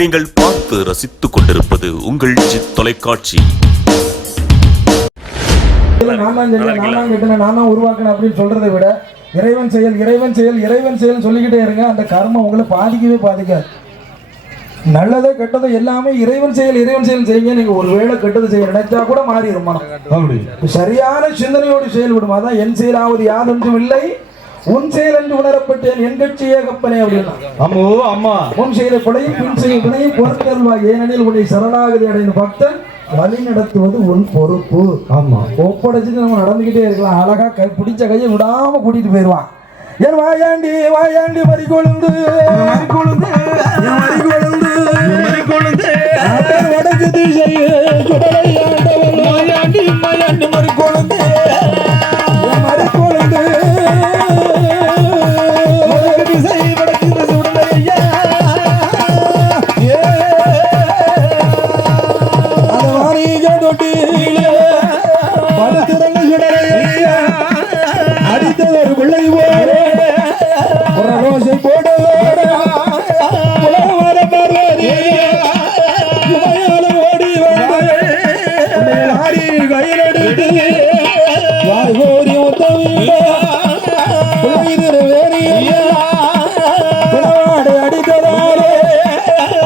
நீங்கள் பார்த்து ரசித்துக் கொண்டிருப்பது உங்கள் ஜித் தொலைக்காட்சி. நான் உருவாக்கினேன் அப்படின்னு சொல்றதை விட இறைவன் செயல் இறைவன் செயல் இறைவன் செயல் சொல்லிக்கிட்டே இருங்க. அந்த கர்மம் உங்களை பாதிக்கவே பாதிக்காது. நல்லதோ கெட்டதோ எல்லாமே இறைவன் செயல் இறைவன் செயல் செய்யுங்க. நீங்க ஒருவேளை கெட்டது செய்ய நினைச்சா கூட மாறிடும் மனம். அப்படி சரியான சிந்தனையோடு செயல்படும். அதான் என் செயலாவது யாதொன்றும் இல்லை உன் செயல் என்று உணரப்பட்டேன் என் கட்சியே கப்பனே அப்படின்னா அம்மா உன் செயல கொலையும் பின் செய்ய வினையும் பொறுத்தருள்வாய். ஏனெனில் உன்னை சரணாகதி அடைந்த பக்தன் வழி நடத்துவது உன் பொறுப்பு. ஆமா ஒப்படைச்சிட்டு நம்ம நடந்துகிட்டே இருக்கலாம். அழகா பிடிச்ச கையை விடாம கூட்டிட்டு போயிடுவான். என் வாயாண்டி வாயாண்டி மறி கொழுந்து வடக்கு திசையே வாயாண்டி வாயாண்டி மறி கொழுந்து மறி கொழுந்து அடித்தவர் பிள்ளை ரோசை போடு ஓடி கையில் எடுத்து வாய்கோரி அடித்ததாலே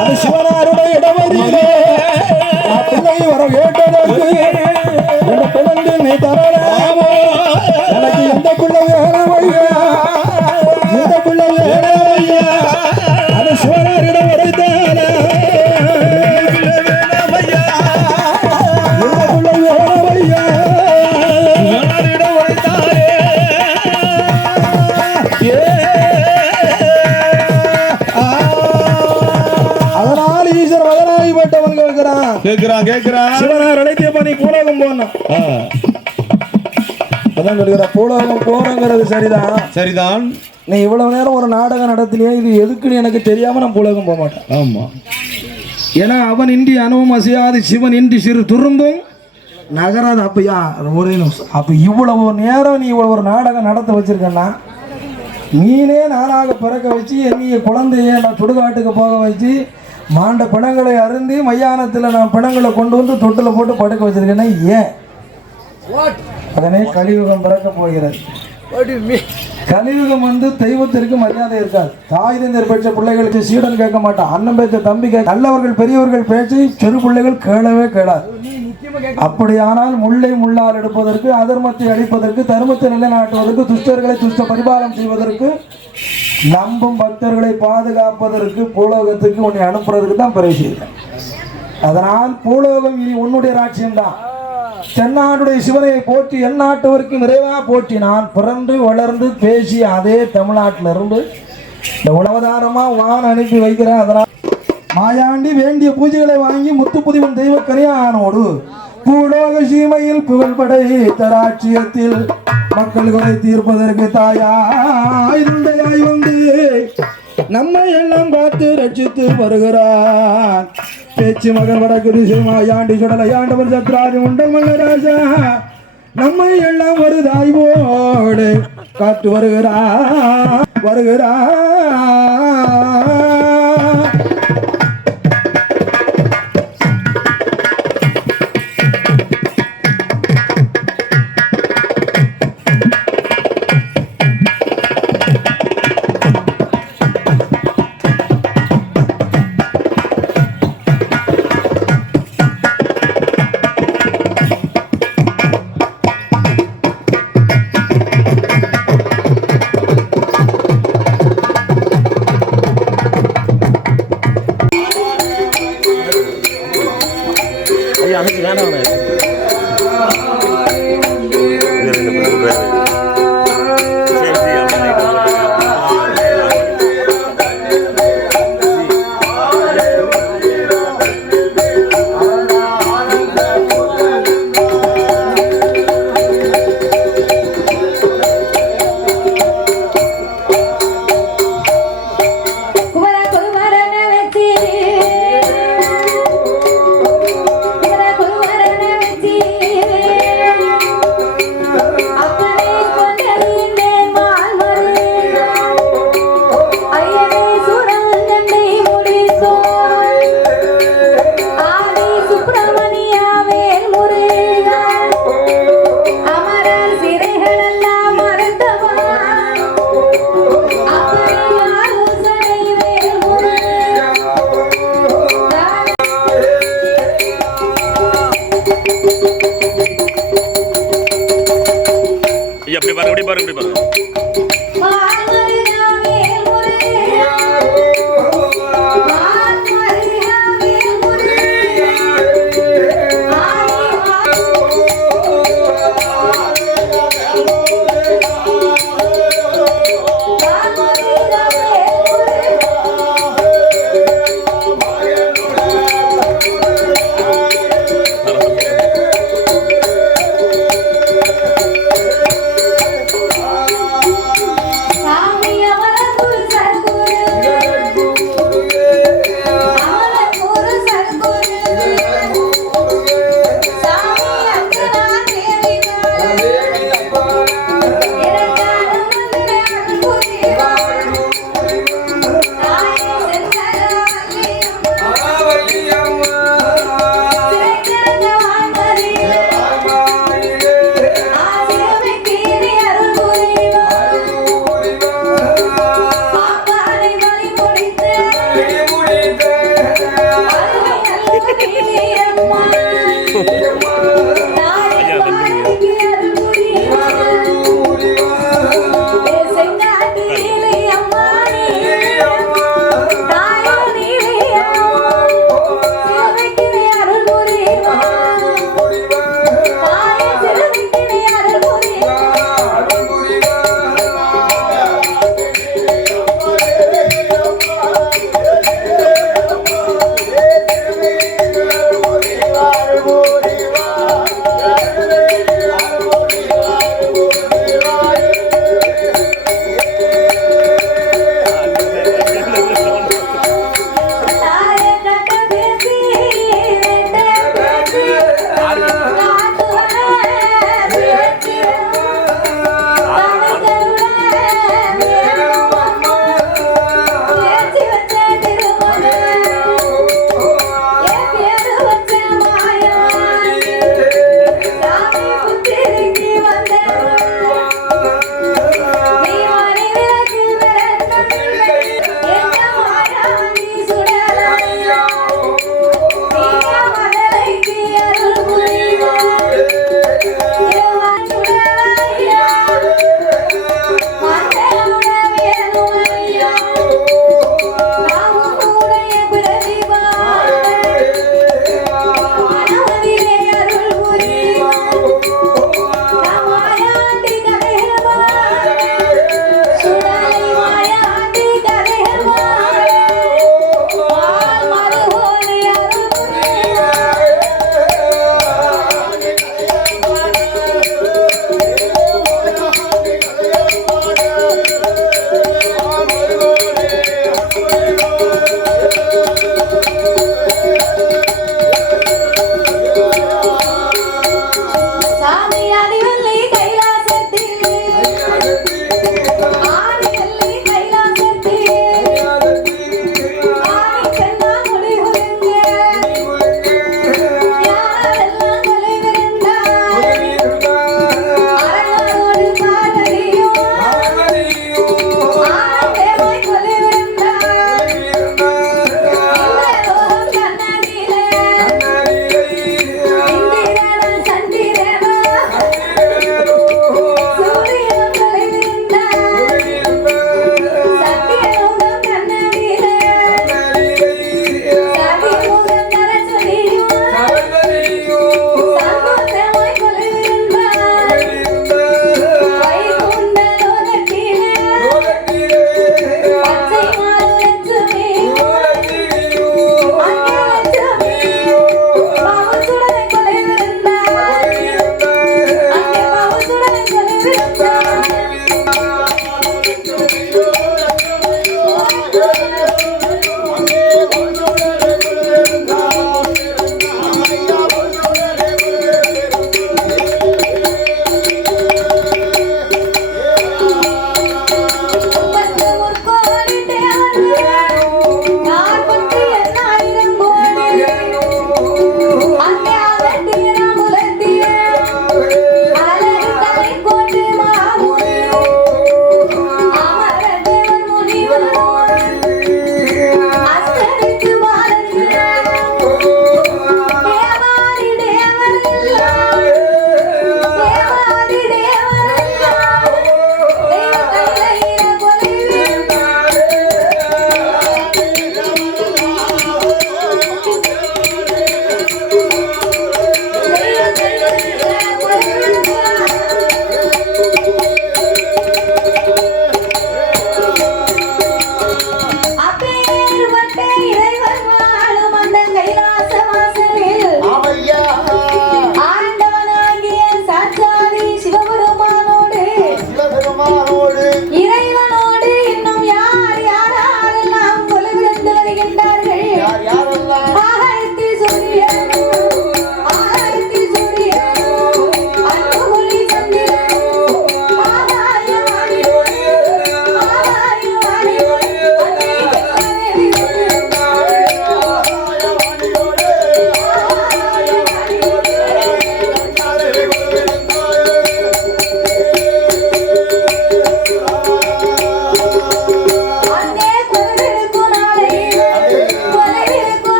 அது சிவனாருடைய இடமதியிலே பிள்ளை வர கேட்டதற்கு பிறந்து நீ தரலாமோ எனக்கு எந்த பிள்ளை வேணாமையா எந்த பிள்ளை வேணாமையா அது சிவனாரிடம் உரைத்தாலே எந்த பிள்ளை வேணாமையா சிவனாரிடம் உரைத்தாலே அதனால் ஈஸ்வர மகனாகிப்பட்டவன் கேட்கிறான் சிவனார் அழைத்தியப்ப நீ பூலோகம் போனான். அதான் சொல்லுகிற பூலோகம் போறங்கிறது சரிதான். நீ இவ்வளவு நேரம் ஒரு நாடகம் நடத்தினியா இது எதுக்குன்னு எனக்கு தெரியாம நான் பூலோகம் போக மாட்டேன். ஆமா ஏன்னா அவன் இன்றி அணுவும் அசையாது சிவன் இன்றி சிறு துரும்பும் நகராது. அப்பயா ஒரே நிமிஷம். அப்ப இவ்வளவு நேரம் நீ இவ்வளவு ஒரு நாடகம் நடத்த வச்சிருக்கேன்னா நீனே நானாக பிறக்க வச்சு என்னைய குழந்தைய நான் சுடுகாட்டுக்கு போக வச்சு மாண்ட பிணங்களை அருந்தி மையானத்தில் நான் பிணங்களை கொண்டு வந்து தொட்டில் போட்டு படுக்க வச்சிருக்கேன்னா ஏன்? அதனே கலியுகம் பிறக்க போகிறது. கலியுகம் தெய்வத்திற்கு மரியாதை இருக்காது. தாய் தந்தையர் பேச்ச பிள்ளைகளுக்கு சீடன் கேட்க மாட்டான். அண்ணன் பேச்ச தம்பி கேட்க நல்லவர்கள் பெரியவர்கள் பேச்சு சிறு பிள்ளைகள் கேளவே கேளாது. அப்படியானால் முல்லை முள்ளால் எடுப்பதற்கு அதர்மத்தை அழிப்பதற்கு தர்மத்தை நிலைநாட்டுவதற்கு துஷ்டர்களை துஷ்ட பரிபாலம் செய்வதற்கு நம்பும் பக்தர்களை பாதுகாப்பதற்கு பூலோகத்துக்கு உன்னை அனுப்புறதுக்கு தான் பிறகு செய்கிறேன். அதனால் பூலோகம் இனி உன்னுடைய ராட்சியம்தான். தென்னாடுடைய சிவனை போற்றி எந்நாட்டவருக்கு நிறைவா போற்றி நான் பிறந்து வளர்ந்து பேசிய அதே தமிழ்நாட்டில இருந்து இந்த உலகதாரமா வான் அனுப்பி வைக்கிறேன். அதனால் மாயாண்டி வேண்டிய பூஜைகளை வாங்கி முத்துப்புதிவன் தெய்வ கரியானோடு பூலோக சீமையில் புகழ்படை தராட்சியத்தில் மக்கள் குறை தீர்ப்பதற்கு தாயாய் வந்து நம்மை எல்லாம் பார்த்து ரட்சித்து வருகிறான். பேச்சு மகன் வடக்கு திசைமாயாண்டி சுடலையாண்டவர் சத்ராஜி உண்டல் மல்லராஜா நம்மை எல்லாம் ஒரு தாய்வோடு காத்து வருகிறான்.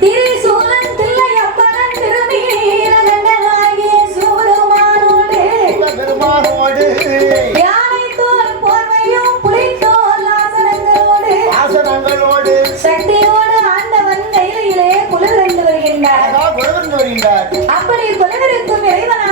திரிசூலன் தில்லையப்பன் திருநீலகண்டனாகிய சிவபெருமானோடு யானை தோல் போர்வையும் புலித்தோல் ஆசனங்களோடு சக்தியோடு ஆண்டவன் கையிலே குளிர்ந்து வருகின்றார். அப்படி குளிர்ந்திருக்கும் இறைவன்